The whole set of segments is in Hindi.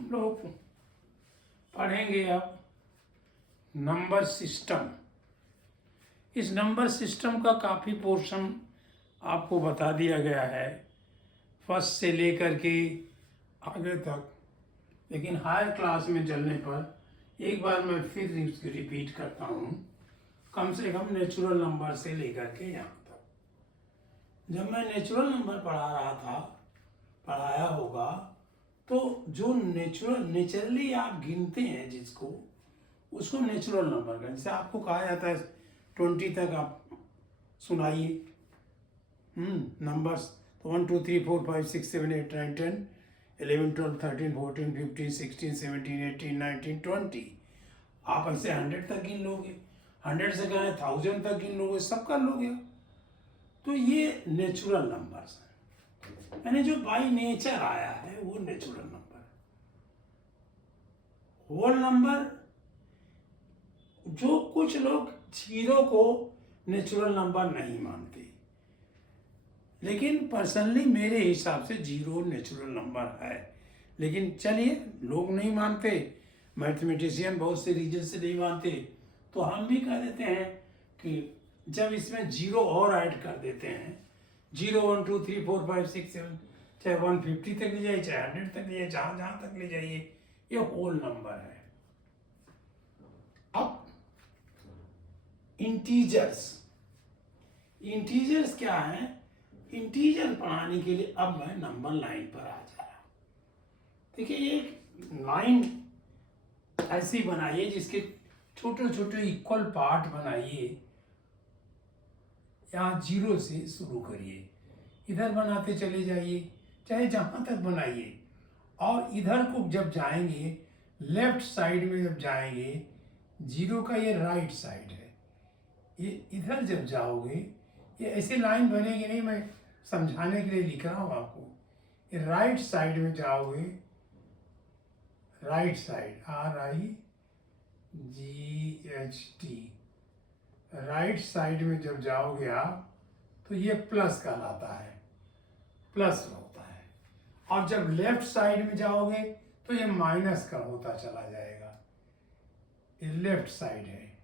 हम लोग पढ़ेंगे अब नंबर सिस्टम। इस नंबर सिस्टम का काफ़ी पोर्शन आपको बता दिया गया है फर्स्ट से लेकर के आगे तक, लेकिन हायर क्लास में चलने पर एक बार मैं फिर रिपीट करता हूँ, कम से कम नेचुरल नंबर से लेकर के यहाँ तक। जब मैं नेचुरल नंबर पढ़ाया होगा तो जो नेचुरली आप गिनते हैं जिसको, उसको नेचुरल नंबर का, जैसे आपको कहा जाता है 20 तक आप सुनाइए नंबर्स, तो 1 2 3 4 5 6 7 8 9 10 11 12 13 14 15 16 17 18 19 20। आप ऐसे 100 तक गिन लोगे, 100 से कहें 1000 तक गिन लोगे, सब कर लोगे। तो ये नेचुरल नंबर्स हैं, यानी जो बाई नेचर आया है वो नेचुरल नंबर है। होल नंबर, जो कुछ लोग जीरो को नेचुरल नंबर नहीं मानते, लेकिन पर्सनली मेरे हिसाब से जीरो नेचुरल नंबर है। लेकिन चलिए, लोग नहीं मानते, मैथमेटिशियन बहुत से रीजन से नहीं मानते, तो हम भी कह देते हैं कि जब इसमें जीरो और ऐड कर देते हैं, 0 1 2 3 4 5 6 7, चाहे 150 तक ले जाइए, चाहे 100 तक ले जाइए, जहाँ तक ले जाइए, ये होल नंबर है। अब इंटीजर्स क्या है? इंटीजर पढ़ाने के लिए अब मैं नंबर लाइन पर आ जा रहा हूं। देखिए, एक लाइन ऐसी बनाइए जिसके छोटे छोटे इक्वल पार्ट बनाइए। यहाँ 0 से शुरू करिए, इधर बनाते चले जाइए, चाहे जहां तक बनाइए, और इधर को जब जाएंगे, लेफ्ट साइड में जब जाएंगे, 0 का ये राइट साइड है, ये इधर जब जाओगे, ये ऐसी लाइन बनेगी नहीं, मैं समझाने के लिए लिख रहा हूँ आपको। ये राइट साइड में जाओगे, right side, RIGHT, right side में जब जाओगे आप, तो ये प्लस कहलाता है, प्लस होता है। और जब लेफ्ट साइड में जाओगे तो ये माइनस का होता चला जाएगा। ये लेफ्ट साइड है,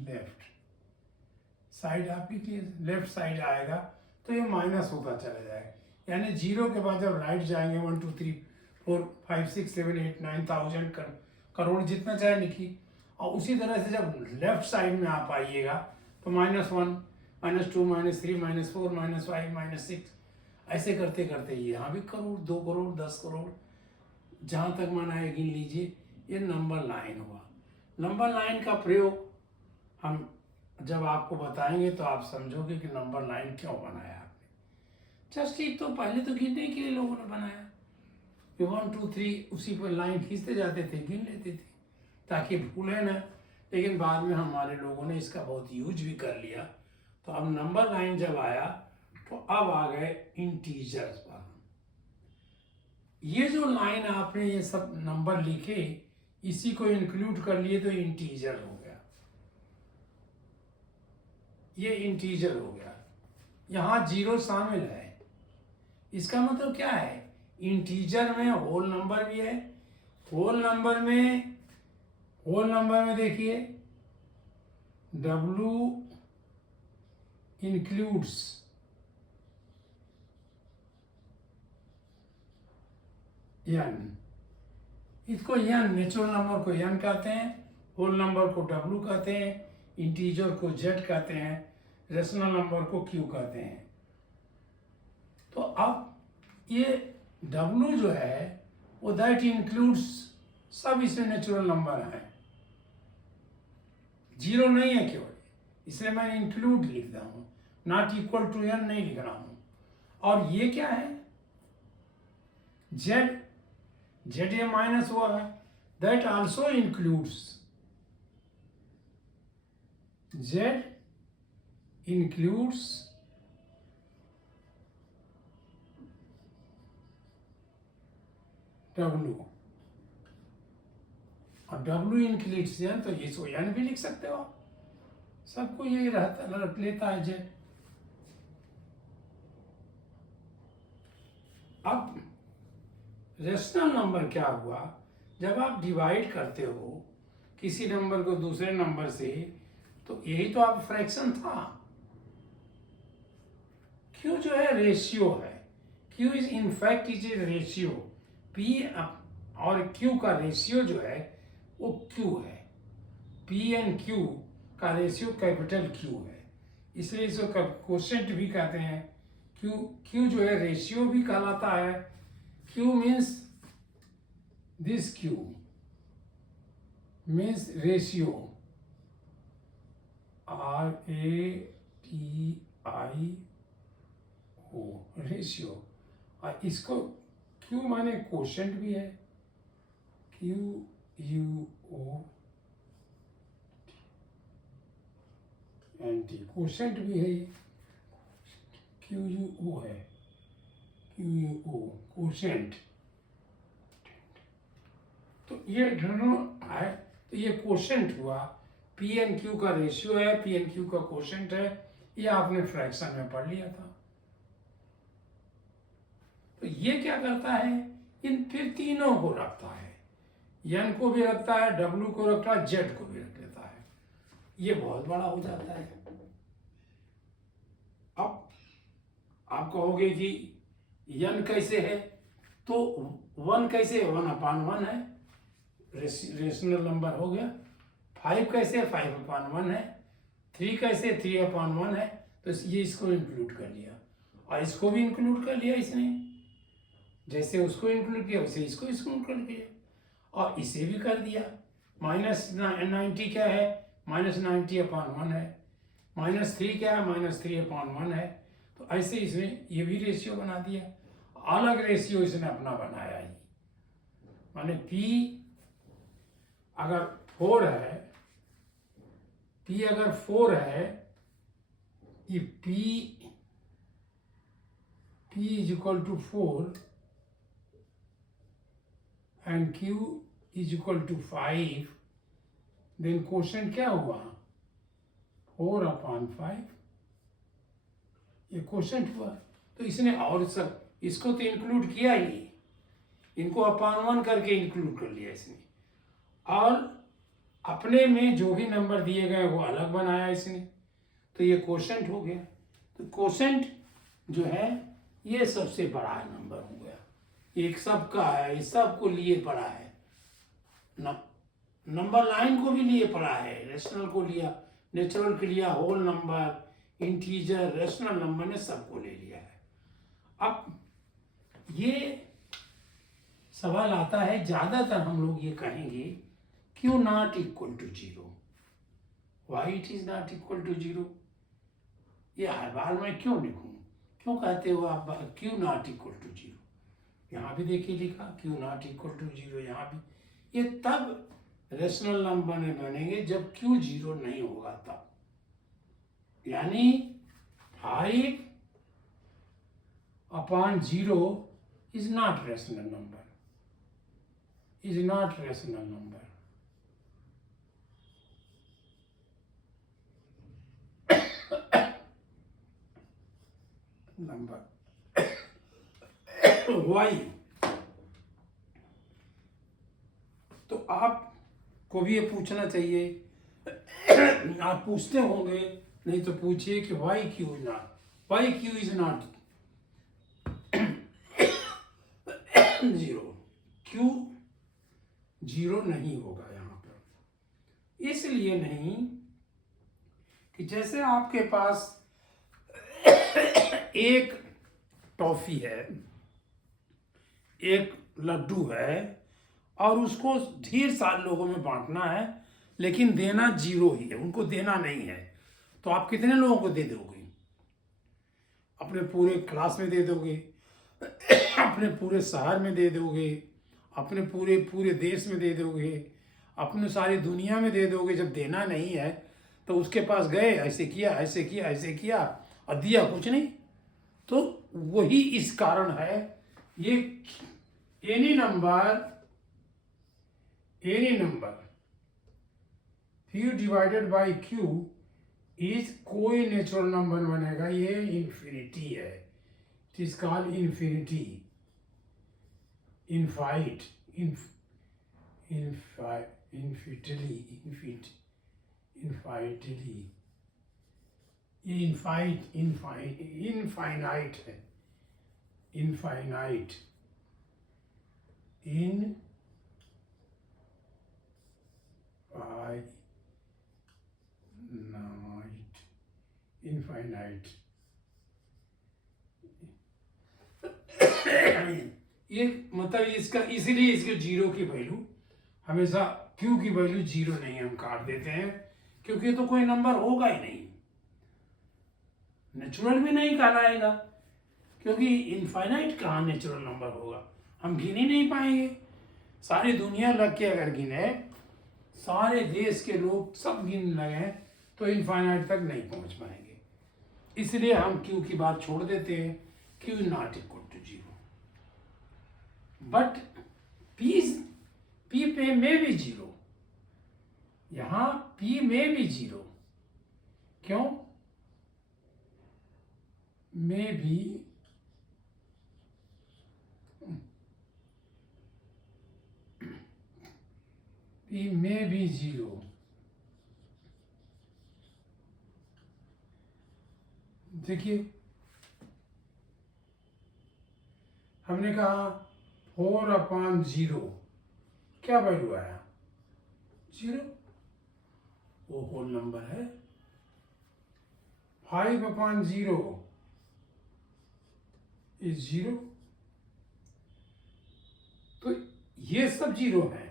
लेफ्ट साइड आपकी लेफ्ट साइड आएगा तो ये माइनस होता चला जाएगा। यानी 0 के बाद जब राइट जाएंगे, 1 2 3 4 5 6 7 8 9 1000 करोड़ जितना चाहे लिखिए। और उसी तरह से जब लेफ्ट साइड में आप आइएगा तो -1 -2 -3 -4 -5 -6, ऐसे करते करते यहाँ भी करोड़, 2 करोड़, 10 करोड़, जहाँ तक मन आए गिन लीजिए। ये नंबर लाइन हुआ। नंबर लाइन का प्रयोग हम जब आपको बताएंगे तो आप समझोगे कि नंबर लाइन क्यों बनाया आपने। जस्ट एक तो पहले तो गिनने के लिए लोगों ने बनाया, 1 2 3 उसी पर लाइन खींचते जाते थे, गिन लेते थे ताकि भूले ना। लेकिन बाद में हमारे लोगों ने इसका बहुत यूज भी कर लिया, तो अब नंबर लाइन जब आया तो अब आ गए इंटीजर्स पर। ये जो लाइन आपने ये सब नंबर लिखे, इसी को इंक्लूड कर लिए तो इंटीजर हो गया, ये इंटीजर हो गया। यहाँ 0 शामिल है, इसका मतलब क्या है? इंटीजर में होल नंबर भी है। होल नंबर में देखिए, W इंक्लूड्स n, इसको n, नेचुरल नंबर को n कहते हैं, होल नंबर को W कहते हैं, इंटीजर को Z कहते हैं, रेशनल नंबर को Q कहते हैं। तो अब ये W जो है वो दैट इंक्लूड्स, सब इसमें नेचुरल नंबर हैं, 0 नहीं है केवल, इसलिए मैं इंक्लूड लिख रहा हूँ, नॉट इक्वल टू n नहीं लिख रहा हूँ। और ये क्या है? Z ये माइनस हुआ है, that also includes, Z includes W, और W इंक्लूड्स n, तो ये सो n भी लिख सकते हो, सबको यही रहता लेता है Z। अब रेशनल नंबर क्या हुआ, जब आप डिवाइड करते हो किसी नंबर को दूसरे नंबर से, तो यही तो आप फ्रैक्शन था। क्यू जो है रेशियो है, Q is in fact is a ratio, P और क्यू का रेशियो जो है वो क्यू है। पी एंड क्यू का रेशियो कैपिटल क्यू है, इसलिए इसको कोशेंट भी कहते हैं। क्यू क्यू जो है रेशियो भी कहलाता है। Q means this Q means ratio, RATIO, ratio. और इसको क्यू माने कोशेंट भी है, QUO एंटी कोशेंट भी है, ये QUO है, QUO कोशेंट। तो ये दोनों है, तो ये कोशेंट हुआ। पी एन क्यू का रेशियो है, पी एन क्यू का कोशेंट है, ये आपने फ्रैक्शन में पढ़ लिया था। तो ये क्या करता है, इन फिर तीनों को रखता है, एन को भी रखता है, डब्ल्यू को रखता है, जेड को भी रख लेता है। ये बहुत बड़ा हो जाता है। अब आप कहोगे कि एन कैसे है, तो 1 कैसे, 1/1 है, रेशनल नंबर हो गया। 5 कैसे, 5/1 है। 3 कैसे, 3/1 है। तो ये इसको इंक्लूड कर लिया, और इसको भी इंक्लूड कर लिया इसने, जैसे उसको इंक्लूड किया वैसे इसको इंक्लूड किया, और इसे भी कर दिया। -90 क्या है, -90/1 है। -3 क्या है, -3/1 है। तो ऐसे इसने ये भी रेशियो बना दिया, अलग रेशियो इसने अपना बनाया ही। माने P अगर 4 है, P अगर 4 है, ये P is equal to 4 and Q is equal to 5, then quotient क्या हुआ, 4/5, ये क्वोशेंट हुआ। तो इसने और सब इसको तो इंक्लूड किया ही, इनको अपॉन 1 करके इंक्लूड कर लिया इसने, और अपने में जो भी नंबर दिए गए वो अलग बनाया इसने, तो ये क्वोशेंट हो गया। तो क्वोशेंट जो है ये सबसे बड़ा नंबर हो गया, एक सबका है, ये सबको लिए पड़ा है। नंबर लाइन को भी लिए पड़ा है, रेशनल को लिया, नेचुरल के लिया, whole number, integer, rational number ने सबको ले लिया है। अब ये सवाल आता है, ज्यादातर हम लोग ये कहेंगे क्यों not equal to 0, why it is not equal to 0। ये हर बार मैं क्यों लिखूं, क्यों कहते हो आप क्यों नॉट इक्वल टू 0। यहाँ भी देखिए लिखा क्यों नॉट इक्वल टू 0, यहाँ भी। ये तब रेशनल नंबर में बनेंगे जब क्यू 0 नहीं होगा तब, यानी 5/0 is not rational number, is not rational number. Number y, तो आपको भी ये पूछना चाहिए, आप पूछते होंगे, नहीं तो पूछिए कि why q is not, why q is not 0, q 0 नहीं होगा यहाँ पर। इसलिए नहीं कि जैसे आपके पास एक टॉफी है, एक लड्डू है, और उसको ढेर सारे लोगों में बांटना है, लेकिन देना 0 ही है, उनको देना नहीं है। तो आप कितने लोगों को दे दोगे, अपने पूरे क्लास में दे दोगे, अपने पूरे शहर में दे दोगे, अपने पूरे देश में दे दोगे, अपने सारी दुनिया में दे दोगे। जब देना नहीं है तो उसके पास गए, ऐसे किया ऐसे किया ऐसे किया, और दिया कुछ नहीं। तो वही इस कारण है, ये any number Q divided by Q is कोई नेचुरल नंबर बनेगा, ये इन्फिनिटी है, इट इज कॉल्ड इन्फिनिटी। इनफाइट इनफिटली ये इनफाइनाइट है, इनफाइनाइट इनफाइनाइट ये मतलब इसका, इसीलिए इसके जीरो की वैल्यू हमेशा, क्यू की वैल्यू जीरो नहीं हम काट देते हैं, क्योंकि ये तो कोई नंबर होगा ही नहीं, नेचुरल भी नहीं कहलाएगा, क्योंकि इनफाइनाइट कहाँ नेचुरल नंबर होगा, हम गिन ही नहीं पाएंगे। सारी दुनिया लग के अगर गिने, सारे देश के लोग सब गिन लगे तो इनफाइनाइट तक नहीं पहुंच पाएंगे, इसलिए हम क्यू की बात छोड़ देते हैं, q not equal to zero. But p पे में भी जीरो, यहां पी में भी जीरो, क्यों? में भी पी में भी जीरो, देखिए हमने कहा 4/0 क्या वैल्यू आया? जीरो, वो होल नंबर है। 5/0 इज जीरो, तो ये सब जीरो है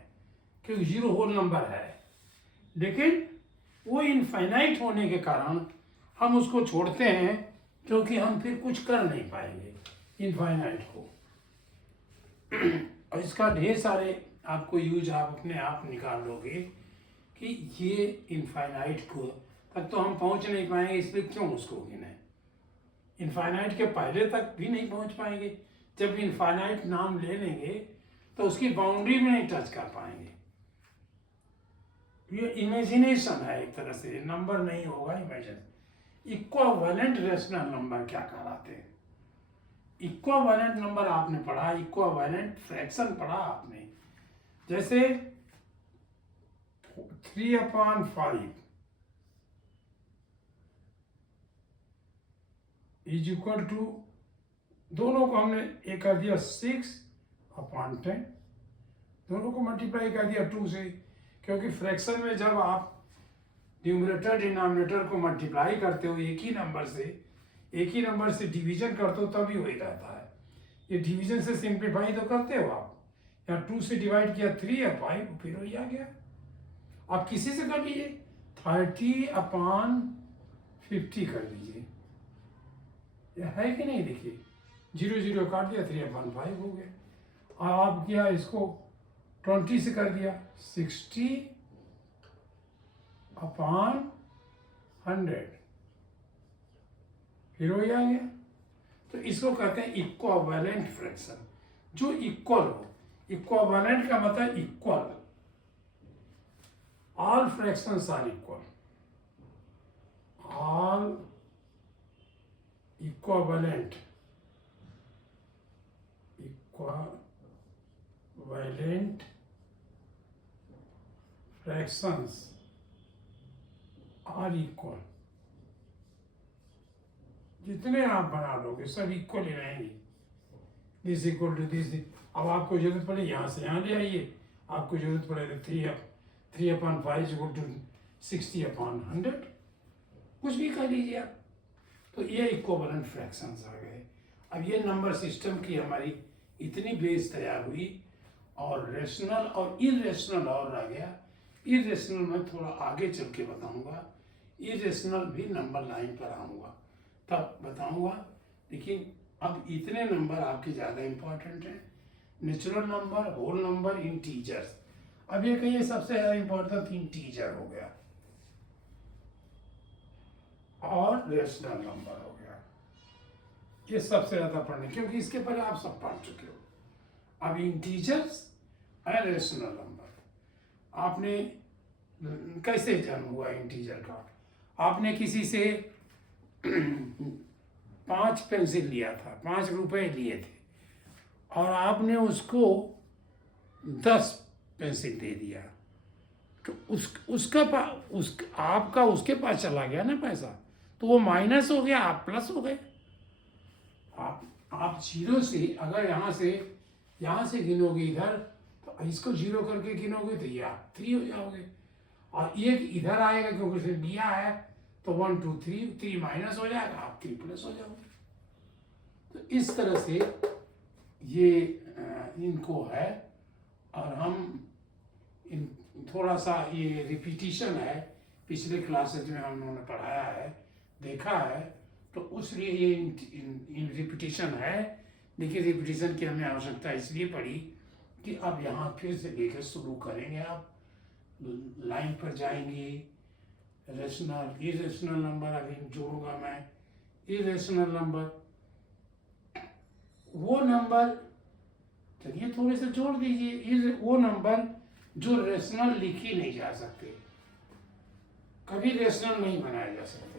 क्योंकि जीरो होल नंबर है, लेकिन वो इनफाइनाइट होने के कारण हम उसको छोड़ते हैं, क्योंकि हम फिर कुछ कर नहीं पाएंगे इनफाइनाइट को। और इसका ढेर सारे आपको यूज आप अपने आप निकाल लोगे कि ये इनफाइनाइट को तक तो हम पहुंच नहीं पाएंगे, इसलिए क्यों उसको गिने। इनफाइनाइट के पहले तक भी नहीं पहुंच पाएंगे, जब इनफाइनाइट नाम ले लेंगे तो उसकी बाउंड्री में नहीं टच कर पाएंगे। ये इमेजिनेशन है एक तरह से, नंबर नहीं होगा, इमेजिन। इक्विवेलेंट रेशनल नंबर क्या कहलाते हैं? इक्विवेलेंट नंबर आपने पढ़ा, इक्विवेलेंट फ्रैक्शन पढ़ा आपने, जैसे 3/5 इज इक्वल टू, दोनों को हमने एक कर दिया 6/10, दोनों को मल्टीप्लाई कर दिया 2 से, क्योंकि फ्रैक्शन में जब आप न्यूमरेटर डिनोमिनेटर को मल्टीप्लाई करते हो एक ही नंबर से डिवीजन करते हो तभी वही रहता है। ये डिवीजन से सिंप्लीफाई तो करते हो आप, यहाँ 2 से डिवाइड किया 3/5 फिर वही आ गया। आप किसी से कर लीजिए, 30/50 कर दीजिए, यह है कि नहीं? देखिए 0 काट दिया, 3/5 हो गया। और आप किया इसको 20 से कर दिया, 60/100 फिर वही आ गया। तो इसको कहते हैं इक्विवेलेंट फ्रैक्शन, जो इक्वल हो। इक्विवेलेंट का मतलब equal, all fractions are equal, all equivalent fractions are equal. जितने आप बना लोगे सब इक्वल ही रहेंगे, दिस इक्वल टू दिस। अब आपको जरूरत पड़े यहाँ से यहाँ ले आइए, आपको जरूरत पड़े तो 3/5 इक्वल टू 60/100, कुछ भी कर लीजिए आप। तो ये इक्विवेलेंट फ्रैक्शंस आ गए। अब ये नंबर सिस्टम की हमारी इतनी बेस तैयार हुई, और रेशनल और इरेशनल और आ गया। इरेशनल मैं थोड़ा आगे चल के बताऊंगा, इरेशनल भी नंबर लाइन पर आऊँगा तब बताऊंगा। लेकिन अब इतने नंबर आपके ज़्यादा इम्पोर्टेंट हैं, natural number, whole number, integers. अब ये कहिए सबसे ज़्यादा इम्पोर्टेंट इंटीजर हो गया और रेशनल नंबर हो गया, ये सबसे ज़्यादा पढ़ने, क्योंकि इसके पहले आप सब पढ़ चुके हो। अब इंटीजर्स और रेशनल नंबर, आपने कैसे जन्म हुआ इंटीजर का? आपने किसी से 5 पेंसिल लिया था, 5 रुपए लिए थे, और आपने उसको 10 पेंसिल दे दिया, तो आपका उसके पास चला गया ना पैसा, तो वो माइनस हो गया, आप प्लस हो गए। आप जीरो से अगर यहाँ से गिनोगे इधर, तो इसको जीरो करके गिनोगे तो ये आप 3 हो जाओगे, और एक इधर आएगा क्योंकि उसे दिया है, तो 1 2 3, 3 माइनस हो जाएगा, आप 3 प्लस हो जाओगे। तो इस तरह से ये इनको है, और हम इन थोड़ा सा ये रिपीटिशन है, पिछले क्लासेज में हम लोगों ने पढ़ाया है, देखा है, तो उसलिए ये इन रिपीटिशन है। देखिए रिपीटिशन की हमें आवश्यकता इसलिए पड़ी कि अब यहाँ फिर से लेकर शुरू करेंगे, आप लाइन पर जाएंगे, रेशनल इरेशनल नंबर अभी जोड़ूंगा मैं, इरेशनल नंबर, वो नंबर चलिए थोड़े से जोड़ दीजिए, वो नंबर जो रेशनल लिखे नहीं जा सकते, कभी रेशनल नहीं बनाए जा सकते।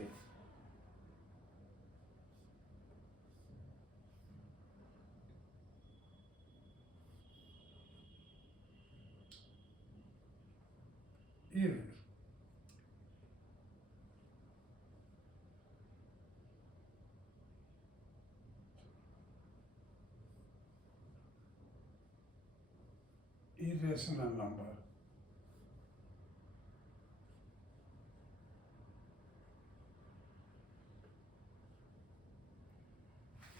irrational number,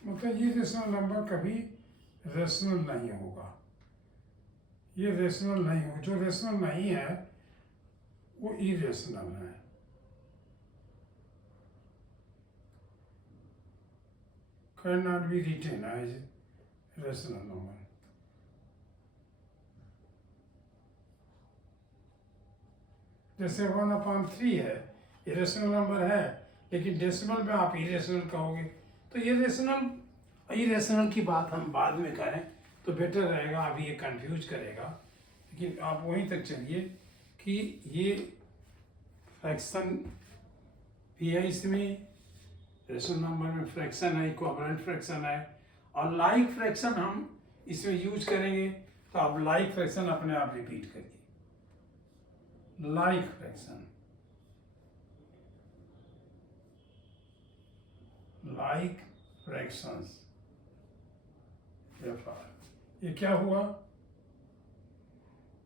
मतलब ये रेशनल नंबर कभी रेशनल नहीं होगा, ये रेशनल नहीं हो, जो रेशनल नहीं है वो इरेशनल है। Can not be written as rational number. जैसे 1/3 है, इरेशनल नंबर है, लेकिन डेसिमल में आप इरेशनल कहोगे, तो ये रेशनल इरेशनल की बात हम बाद में करें तो बेटर रहेगा, अभी ये कंफ्यूज करेगा। लेकिन आप वहीं तक चलिए कि ये फ्रैक्शन भी है, इसमें रेशनल नंबर में फ्रैक्शन है, इक्विवेलेंट फ्रैक्शन है, और लाइक फ्रैक्शन हम इसमें यूज करेंगे। तो आप लाइक फ्रैक्शन अपने आप रिपीट करिए, लाइक फ्रैक्शन, लाइक फ्रैक्शंस। ये क्या हुआ?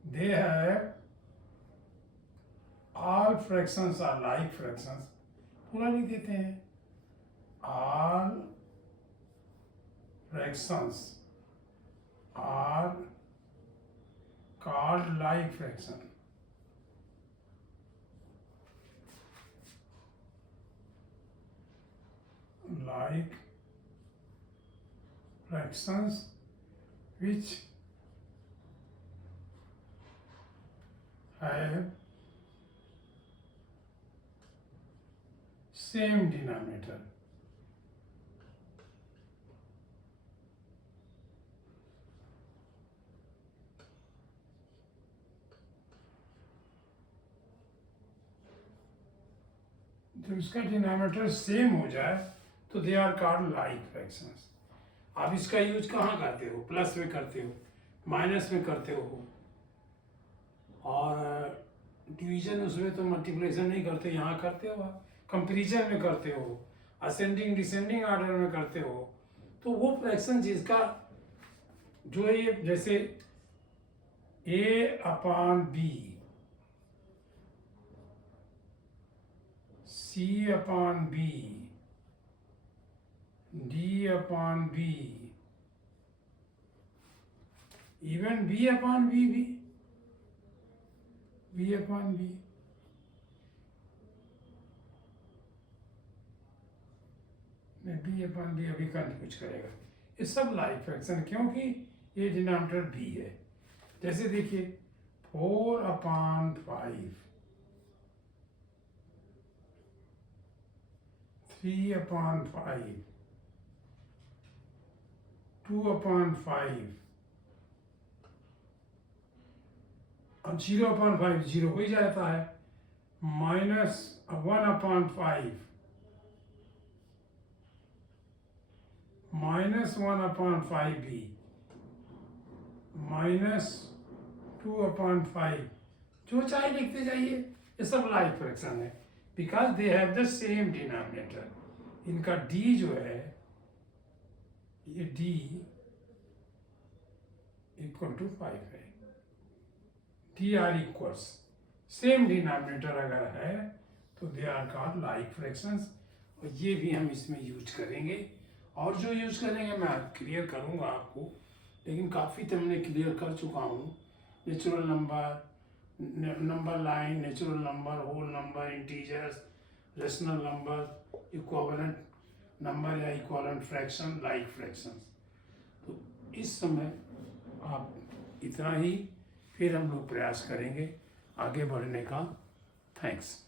They have all fractions are like fractions, पूरा लिख देते हैं, all fractions are called like fraction. Like fractions which have same denominator. जब इसका डिनोमिनेटर सेम हो जाए तो they are called like fractions. आप इसका यूज कहाँ करते हो? प्लस में करते हो, माइनस में करते हो, और डिवीजन उसमें तो मल्टीप्लिकेशन नहीं करते, यहाँ करते हो, कंपेरिजन में करते हो, असेंडिंग डिसेंडिंग ऑर्डर में करते हो। तो वो फ्रैक्शन जिसका जो ये जैसे A/B, C/B, D/B, even B/B भी, B/B, B/B अभी कंफ्यूज करेगा। ये सब लाइक फ्रैक्शन, क्योंकि ये डिनोमिनेटर B है। जैसे देखिए 4/5, 3/5, 2/5, अब 0/5 जीरो हो ही जाता है, -1/5, -1/5B, -2/5 जो चाहे लिखते जाइए, ये सब लाइक फ्रैक्शन है because they have the same denominator. इनका d जो है, ये d इक्वल टू 5 है। They are equals same denominator अगर है तो they are called like fractions. और ये भी हम इसमें यूज करेंगे, और जो यूज करेंगे मैं क्लियर करूँगा आपको, लेकिन काफ़ी तो मैंने क्लियर कर चुका हूँ। Natural number, number line, natural number, whole number, integers, rational number, equivalent number या इक्विवेलेंट फ्रैक्शन, लाइक फ्रैक्शंस। तो इस समय आप इतना ही, फिर हम लोग प्रयास करेंगे आगे बढ़ने का। थैंक्स।